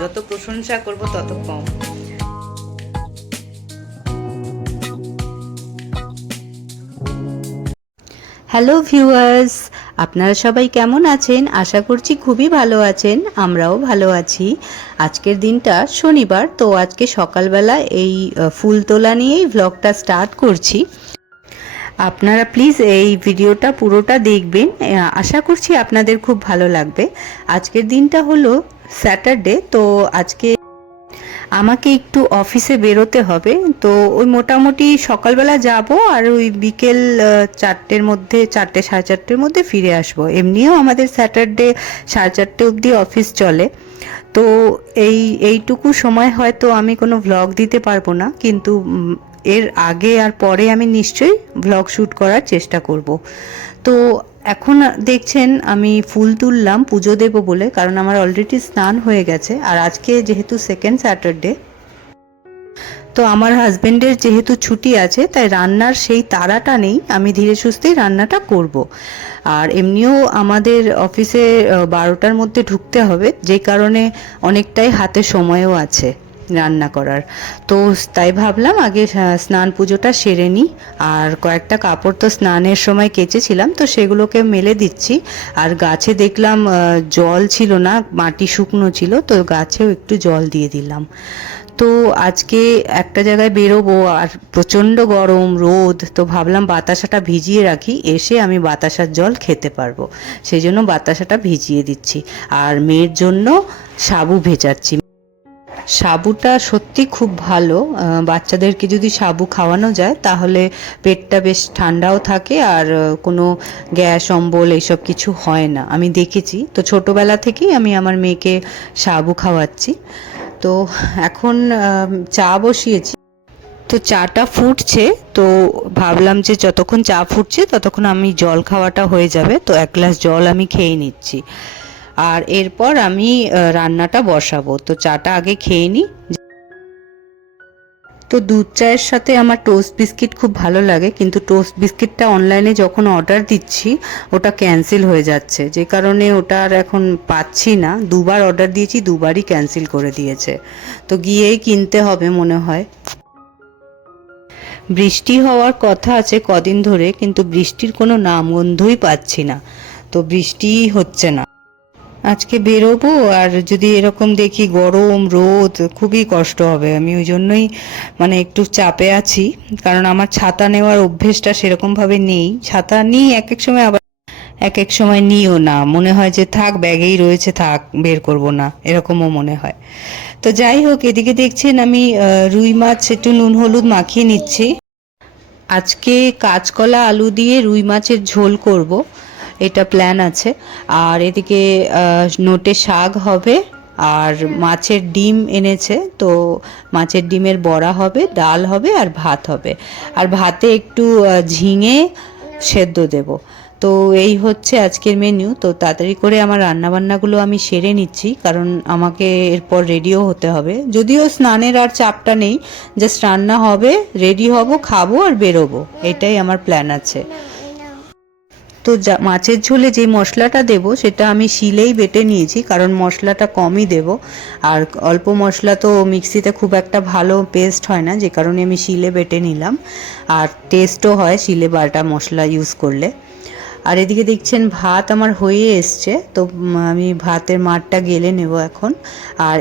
যত প্রশংসা করব তত কম। হ্যালো ভিউয়ার্স, আপনারা সবাই কেমন আছেন? আশা করছি খুবই ভালো আছেন, আমরাও ভালো আছি। আজকের দিনটা শনিবার, তো আজকে সকালবেলা এই ফুল তোলা নিয়েই ভ্লগটা স্টার্ট করছি। আপনারা প্লিজ এই ভিডিওটা পুরোটা দেখবেন, আশা করছি আপনাদের খুব ভালো লাগবে। আজকের দিনটা হলো স্যাটারডে, তো আজকে আমাকে একটু অফিসে বেরোতে হবে। তো ওই মোটামুটি সকালবেলা যাব আর ওই বিকেল 4টের মধ্যে, 4টে সাড়ে 4টের মধ্যে ফিরে আসব। এমনিও আমাদের স্যাটারডে 4:30 অবধি অফিস চলে। তো এইটুকু সময় হয়তো আমি কোনো ভ্লগ দিতে পারবো না, কিন্তু এর আগে আর পরে আমি নিশ্চয়ই ভ্লগ শ্যুট করার চেষ্টা করব। তো এখন দেখছেন আমি ফুল তুললাম পুজো দেব বলে, কারণ আমার অলরেডি স্নান হয়ে গেছে। আর আজকে যেহেতু সেকেন্ড স্যাটারডে, তো আমার হাজবেন্ডের যেহেতু ছুটি আছে, তাই রান্নার সেই তাড়াটা নেই, আমি ধীরে সুস্থেই রান্নাটা করব। আর এমনিও আমাদের অফিসে 12টার মধ্যে ঢুকতে হবে, যে কারণে অনেকটাই হাতে সময়ও আছে রান্না করার। তো তাই ভাবলাম আগে স্নান পুজোটা সেরে নিই। আর কয়েকটা কাপড় তো স্নানের সময় কেচেছিলাম, তো সেগুলোকে মেলে দিচ্ছি। আর গাছে দেখলাম জল ছিল না, মাটি শুকনো ছিল, তো গাছেও একটু জল দিয়ে দিলাম। তো আজকে একটা জায়গায় বেরোবো আর প্রচণ্ড গরম রোদ, তো ভাবলাম বাতাসাটা ভিজিয়ে রাখি, এসে আমি বাতাসার জল খেতে পারবো, সেই জন্য বাতাসাটা ভিজিয়ে দিচ্ছি। আর মেয়ের জন্য সাবু ভেজাচ্ছি। সাবুটা সত্যি খুব ভালো, বাচ্চাদেরকে যদি সাবু খাওয়ানো যায় তাহলে পেটটা বেশ ঠান্ডাও থাকে, আর কোনো গ্যাস অম্বল এইসব কিছু হয় না, আমি দেখেছি। তো ছোটোবেলা থেকেই আমি আমার মেয়েকে সাবু খাওয়াচ্ছি। তো এখন চা বসিয়েছি, তো চাটা ফুটছে। তো ভাবলাম যে যতক্ষণ চা ফুটছে ততক্ষণ আমি জল খাওয়াটা হয়ে যাবে, তো 1 গ্লাস জল আমি খেয়ে নিচ্ছি। আর এরপর আমি রান্নাটা বসাবো। তো চাটা আগে খেয়ে নিই। তো দুধ চায়ের সাথে আমার টোস্ট বিস্কিট খুব ভালো লাগে, কিন্তু টোস্ট বিস্কিটটা অনলাইনে যখন অর্ডার দিচ্ছি ওটা ক্যান্সেল হয়ে যাচ্ছে, যে কারণে ওটা আর এখন পাচ্ছি না। 2বার অর্ডার দিয়েছি, 2বারই ক্যান্সেল করে দিয়েছে। তো গিয়েই কিনতে হবে মনে হয়। বৃষ্টি হওয়ার কথা আছে কদিন ধরে, কিন্তু বৃষ্টির কোনো নামগন্ধই পাচ্ছি না, তো বৃষ্টিই হচ্ছে না। আজকে বেরোবো আর যদি এরকম দেখি গরম রোদ, খুবই কষ্ট হবে। আমি ওই জন্যই মানে একটু চাপে আছি, কারণ আমার ছাতা নেওয়ার অভ্যেসটা সেরকমভাবে নেই। ছাতা নিই এক এক সময়, আবার এক এক সময় নিও না, মনে হয় যে থাক ব্যাগেই রয়েছে, থাক বের করব না, এরকমও মনে হয়। তো যাই হোক, এদিকে দেখছেন আমি রুই মাছ একটু নুন হলুদ মাখিয়ে নিচ্ছি। আজকে কাঁচকলা আলু দিয়ে রুই মাছের ঝোল করব, এটা প্ল্যান আছে। আর এদিকে নোটে শাক হবে, আর মাছের ডিম এনেছে, তো মাছের ডিমের বড়া হবে, ডাল হবে আর ভাত হবে। আর ভাতে একটু ঝিঙে সেদ্ধ দেব। তো এই হচ্ছে আজকের মেনু। তো তাড়াতাড়ি করে আমার রান্নাবান্নাগুলো আমি সেরে নিচ্ছি, কারণ আমাকে এরপর রেডিও হতে হবে। যদিও স্নানের আর চাপটা নেই, জাস্ট রান্না হবে, রেডি হব, খাবো আর বেরোবো, এটাই আমার প্ল্যান আছে। তো মাছের ঝোলে যে মশলাটা দেব সেটা আমি শিলেই বেটে নিয়েছি, কারণ মশলাটা কমই দেব। আর অল্প মশলা তো মিক্সিতে খুব একটা ভালো পেস্ট হয় না, যে কারণে আমি শিলে বেটে নিলাম। আর টেস্টও হয় শিলে বাটা মশলা ইউজ করলে। আর এদিকে দেখছেন ভাত আমার হয়ে এসছে, তো আমি ভাতের মাড়টা গেলে নেব এখন। আর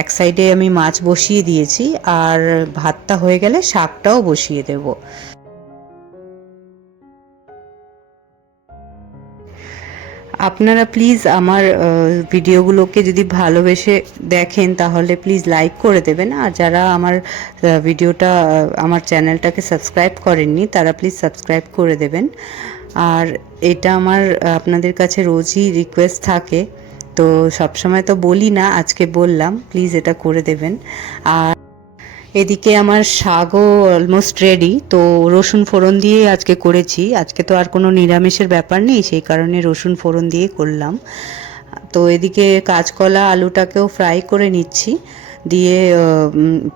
এক সাইডে আমি মাছ বসিয়ে দিয়েছি, আর ভাতটা হয়ে গেলে শাকটাও বসিয়ে দেব। আপনারা প্লিজ আমার ভিডিওগুলোকে যদি ভালোবেসে দেখেন তাহলে প্লিজ লাইক করে দেবেন। আর যারা আমার ভিডিওটা, আমার চ্যানেলটাকে সাবস্ক্রাইব করেননি, তারা প্লিজ সাবস্ক্রাইব করে দেবেন। আর এটা আমার আপনাদের কাছে রোজই রিকোয়েস্ট থাকে, তো সবসময় তো বলি না, আজকে বললাম, প্লিজ এটা করে দেবেন। আর এদিকে আমার শাকও অলমোস্ট রেডি, তো রসুন ফোড়ন দিয়ে আজকে করেছি। আজকে তো আর কোনো নিরামিষের ব্যাপার নেই, সেই কারণে রসুন ফোড়ন দিয়ে করলাম। তো এদিকে কাঁচকলা আলুটাকেও ফ্রাই করে নিচ্ছি, দিয়ে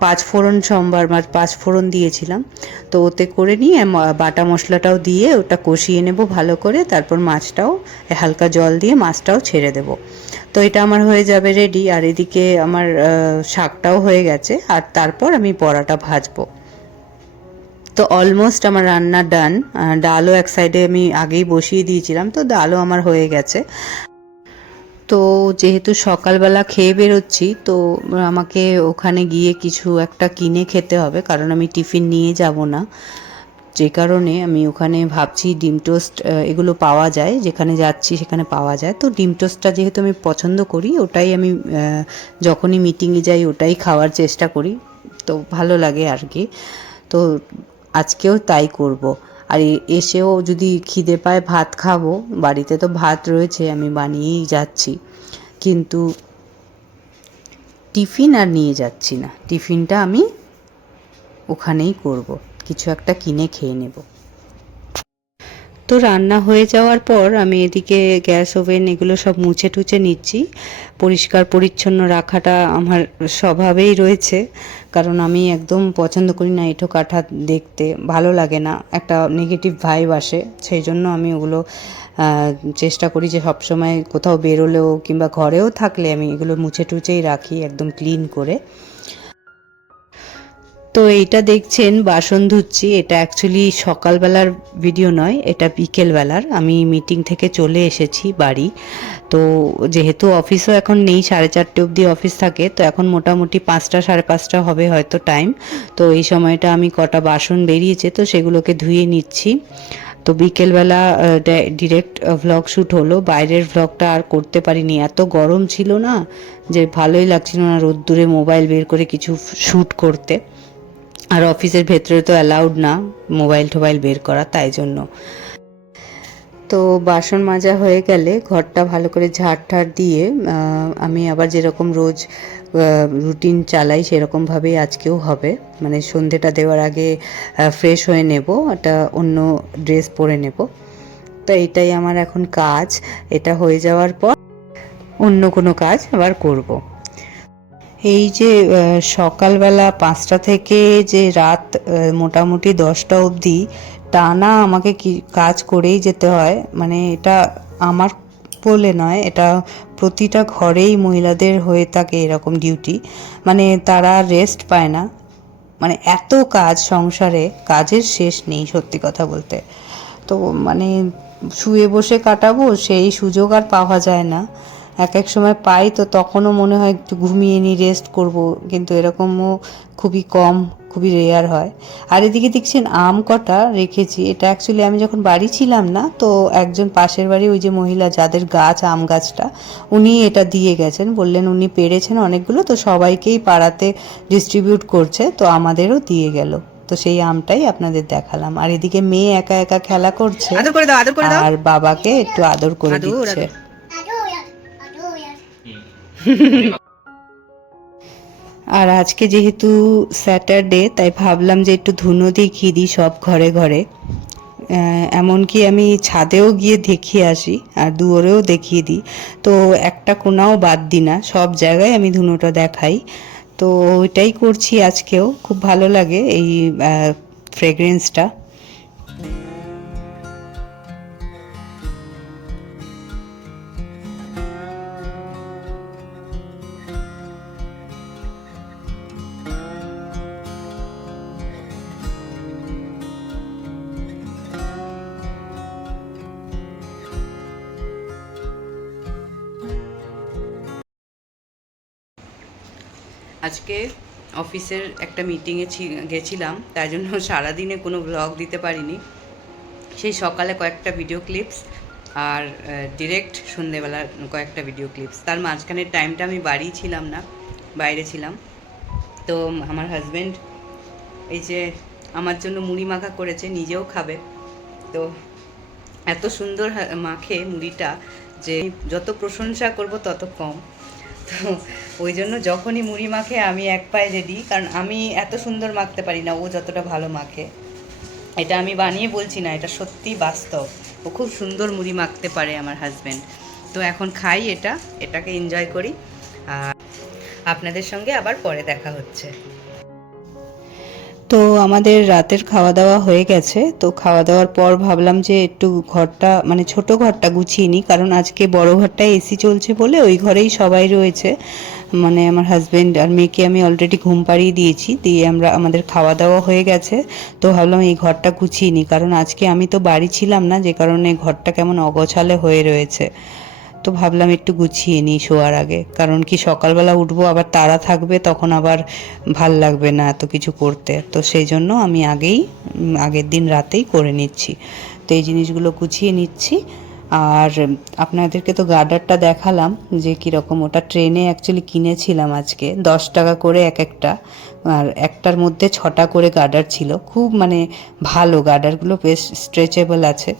পাঁচফোড়ন পাঁচফোড়ন দিয়েছিলাম, তো ওতে করে নিয়ে বাটা মশলাটাও দিয়ে ওটা কষিয়ে নেব ভালো করে, তারপর মাছটাও হালকা জল দিয়ে মাছটাও ছেড়ে দেব। তো এটা আমার হয়ে যাবে রেডি। আর এদিকে আমার শাকটাও হয়ে গেছে, আর তারপর আমি বড়াটা ভাজবো। তো অলমোস্ট আমার রান্না ডান। ডালও এক সাইডে আমি আগেই বসিয়ে দিয়েছিলাম, তো ডালও আমার হয়ে গেছে। তো যেহেতু সকালবেলা খেয়ে বেরোচ্ছি, তো আমাকে ওখানে গিয়ে কিছু একটা কিনে খেতে হবে, কারণ আমি টিফিন নিয়ে যাব না। যে কারণে আমি ওখানে ভাবছি ডিম টোস্ট এগুলো পাওয়া যায়, যেখানে যাচ্ছি সেখানে পাওয়া যায়। তো ডিম টোস্টটা যেহেতু আমি পছন্দ করি, ওটাই আমি যখনই মিটিংয়ে যাই ওটাই খাওয়ার চেষ্টা করি, তো ভালো লাগে আর কি। তো আজকেও তাই করব। আর এসেও যদি খিদে পায় ভাত খাবো, বাড়িতে তো ভাত রয়েছে, আমি বানিয়েই যাচ্ছি, কিন্তু টিফিন আর নিয়ে যাচ্ছি না। টিফিনটা আমি ওখানেই করব, কিছু একটা কিনে খেয়ে নেব। তো রান্না হয়ে যাওয়ার পর আমি এদিকে গ্যাস ওভেন এগুলো সব মুছে টুছে নিচ্ছি। পরিষ্কার পরিচ্ছন্ন রাখাটা আমার স্বভাবেই রয়েছে, কারণ আমি একদম পছন্দ করি না এঁঠো কাঠা দেখতে, ভালো লাগে না, একটা নেগেটিভ ভাইব আসে। সেই জন্য আমি ওগুলো চেষ্টা করি যে সবসময় কোথাও বেরোলেও কিংবা ঘরেও থাকলে আমি এগুলো মুছে টুছেই রাখি একদম ক্লিন করে। তো এইটা দেখছেন বাসন ধুচ্ছি, এটা অ্যাকচুয়ালি সকালবেলার ভিডিও নয়, এটা বিকেলবেলার। আমি মিটিং থেকে চলে এসেছি বাড়ি। তো যেহেতু অফিসও এখন নেই, 4:30 অবধি অফিস থাকে, তো এখন মোটামুটি 5টা 5:30 হবে হয়তো টাইম। তো এই সময়টা আমি কটা বাসন বেরিয়েছে, তো সেগুলোকে ধুয়ে নিচ্ছি। তো বিকেলবেলা ডিরেক্ট ভ্লগ শ্যুট হলো, বাইরের ভ্লগটা আর করতে পারিনি, এত গরম ছিল না যে ভালোই লাগছিল না রোদ্দুরে মোবাইল বের করে কিছু শ্যুট করতে। আর অফিসের ভেতরে তো অ্যালাউড না মোবাইল টোবাইল বের করা, তাই জন্য। তো বাসন মাজা হয়ে গেলে ঘরটা ভালো করে ঝাড় ঠাড় দিয়ে আমি আবার যেরকম রোজ রুটিন চালাই সেরকমভাবেই আজকেও হবে। মানে সন্ধেটা দেওয়ার আগে ফ্রেশ হয়ে নেব, একটা অন্য ড্রেস পরে নেব। তো এটাই আমার এখন কাজ। এটা হয়ে যাওয়ার পর অন্য কোনো কাজ আবার করব। এই যে সকালবেলা 5টা থেকে যে রাত মোটামুটি 10টা অবধি টানা আমাকে কি কাজ করেই যেতে হয়, মানে এটা আমার বলে নয়, এটা প্রতিটা ঘরেই মহিলাদের হয়ে থাকে এরকম ডিউটি। মানে তারা রেস্ট পায় না, মানে এত কাজ সংসারে, কাজের শেষ নেই সত্যি কথা বলতে। তো মানে শুয়ে বসে কাটাবো সেই সুযোগ আর পাওয়া যায় না। এক এক সময় পাই, তো তখনও মনে হয় একটু ঘুমিয়ে নিই, রেস্ট করব, কিন্তু এরকমও খুবই কম, খুবই রেয়ার হয়। আর এদিকে দেখছেন আম কটা রেখেছি, এটা অ্যাকচুয়ালি আমি যখন বাড়ি ছিলাম না, তো একজন পাশের বাড়ি ওই যে মহিলা যাদের গাছ আম গাছটা, উনি এটা দিয়ে গেছেন, বললেন উনি পেরেছেন অনেকগুলো, তো সবাইকেই পাড়াতে ডিস্ট্রিবিউট করছে, তো আমাদেরও দিয়ে গেল। তো সেই আমটাই আপনাদের দেখালাম। আর এদিকে মেয়ে একা একা খেলা করছে, আদর করে দাও, আদর করে দাও। আর বাবাকে একটু আদর করে আদর, দিচ্ছে। আদর। আর আজকে যেহেতু স্যাটারডে, তাই ভাবলাম যে একটু ধুনো দেখিয়ে দিই সব ঘরে ঘরে। এমনকি আমি ছাদেও গিয়ে দেখিয়ে আসি, আর দুয়ারেও দেখিয়ে দিই। তো একটা কোনাও বাদ দিই না, সব জায়গায় আমি ধুনোটা দেখাই। তো ওইটাই করছি আজকেও, খুব ভালো লাগে এই ফ্রেগরেন্সটা। আজকে অফিসের একটা মিটিংয়ে গেছিলাম, তাই জন্য সারাদিনে কোনো ব্লগ দিতে পারিনি। সেই সকালে কয়েকটা ভিডিও ক্লিপস, আর ডিরেক্ট সন্ধেবেলার কয়েকটা ভিডিও ক্লিপস। তার মাঝখানের টাইমটা আমি বাড়ি ছিলাম না, বাইরে ছিলাম। তো আমার হাজব্যান্ড এই যে আমার জন্য মুড়ি মাখা করেছে, নিজেও খাবে। তো এত সুন্দর মাখে মুড়িটা যে যত প্রশংসা করব তত কম। তো ওই জন্য যখনই মুড়ি মাখে আমি এক পায়ে রেডি, কারণ আমি এত সুন্দর মাখতে পারি না ও যতটা ভালো মাখে। এটা আমি বানিয়ে বলছি না, এটা সত্যি বাস্তব। ও খুব সুন্দর মুড়ি মাখতে পারে আমার হাজব্যান্ড। তো এখন খাই এটাকে এনজয় করি, আর আপনাদের সঙ্গে আবার পরে দেখা হচ্ছে। তো আমাদের রাতের খাওয়া দাওয়া হয়ে গেছে। তো খাওয়া দাওয়ার পর ভাবলাম যে একটু ঘরটা, মানে ছোট ঘরটা গুছিয়ে নিই, কারণ আজকে বড় ঘরটায় এসি চলছে বলে ওই ঘরেই সবাই রয়েছে। মানে আমার হাজবেন্ড আর মেয়েকে আমি অলরেডি ঘুম পাড়িয়ে দিয়েছি, দিয়ে আমাদের খাওয়া দাওয়া হয়ে গেছে। তো ভাবলাম এই ঘরটা গুছিয়ে নিই, কারণ আজকে আমি তো বাড়ি ছিলাম না, যে কারণে ঘরটা কেমন অগোছালো হয়ে রয়েছে। তো ভাবলাম একটু গুছিয়ে নিই শোয়ার আগে, কারণ কি সকালবেলা উঠবো আবার তাড়া থাকবে, তখন আবার ভাল লাগবে না এত কিছু করতে। তো সেই জন্য আমি আগের দিন রাতেই করে নিচ্ছি। তো এই জিনিসগুলো গুছিয়ে নিচ্ছি। আর আপনাদেরকে তো গার্ডারটা দেখালাম যে কীরকম, ওটা ট্রেনে অ্যাকচুয়ালি কিনেছিলাম আজকে, 10 টাকা করে এক একটা, আর একটার মধ্যে 6টা করে গার্ডার ছিল। খুব মানে ভালো গার্ডারগুলো, বেশ স্ট্রেচেবল আছে,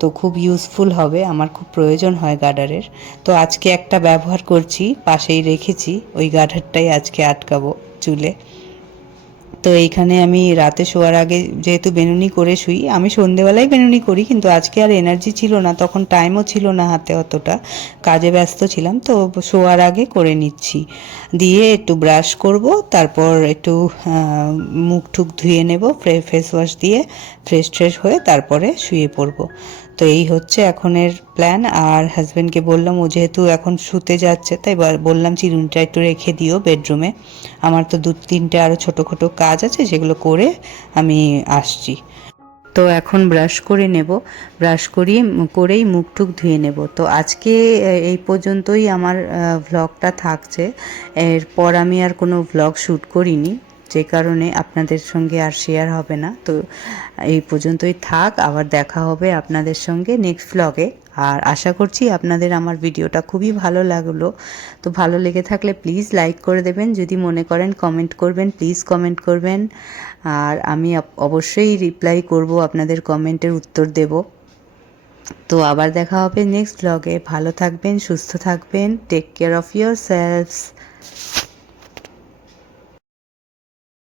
তো খুব ইউজফুল হবে, আমার খুব প্রয়োজন হয় গার্ডারের। তো আজকে একটা ব্যবহার করছি, পাশেই রেখেছি, ওই গার্ডারটাই আজকে আটকাবো চুলে। তো এইখানে আমি রাতে শোয়ার আগে যেহেতু বেনুনি করে শুই, আমি সন্ধেবেলায় বেনুনি করি, কিন্তু আজকে আর এনার্জি ছিল না, তখন টাইমও ছিল না হাতে, অতটা কাজে ব্যস্ত ছিলাম, তো শোয়ার আগে করে নিচ্ছি। দিয়ে একটু ব্রাশ করব, তারপর একটু মুখ টুক ধুয়ে নেব ফেস ওয়াশ দিয়ে, ফ্রেশ ট্রেশ হয়ে তারপরে শুয়ে পড়বো। তো এই হচ্ছে এখনের প্ল্যান। আর হাজব্যান্ডকে বললাম, ও যেহেতু এখন শুতে যাচ্ছে, তাই বললাম চিরুনিটা একটু রেখে দিও বেডরুমে, আমার তো 2-3টে আরও ছোটো কাজ আছে, সেগুলো করে আমি আসছি। তো এখন ব্রাশ করে নেব, ব্রাশ করেই মুখ টুক ধুয়ে নেব। তো আজকে এই পর্যন্তই আমার ভ্লগটা থাকছে, এরপর আমি আর কোনো ভ্লগ শ্যুট করিনি, যে কারণে আপনাদের সঙ্গে আর শেয়ার হবে না। তো এই পর্যন্তই থাক, আবার দেখা হবে আপনাদের সঙ্গে নেক্সট ভ্লগে। আর আশা করছি আপনাদের আমার ভিডিওটা খুবই ভালো লাগলো। তো ভালো লেগে থাকলে প্লিজ লাইক করে দেবেন, যদি মনে করেন কমেন্ট করবেন প্লিজ কমেন্ট করবেন, আর আমি অবশ্যই রিপ্লাই করব, আপনাদের কমেন্টের উত্তর দেব। তো আবার দেখা হবে নেক্সট ভ্লগে। ভালো থাকবেন, সুস্থ থাকবেন, take care of your selves.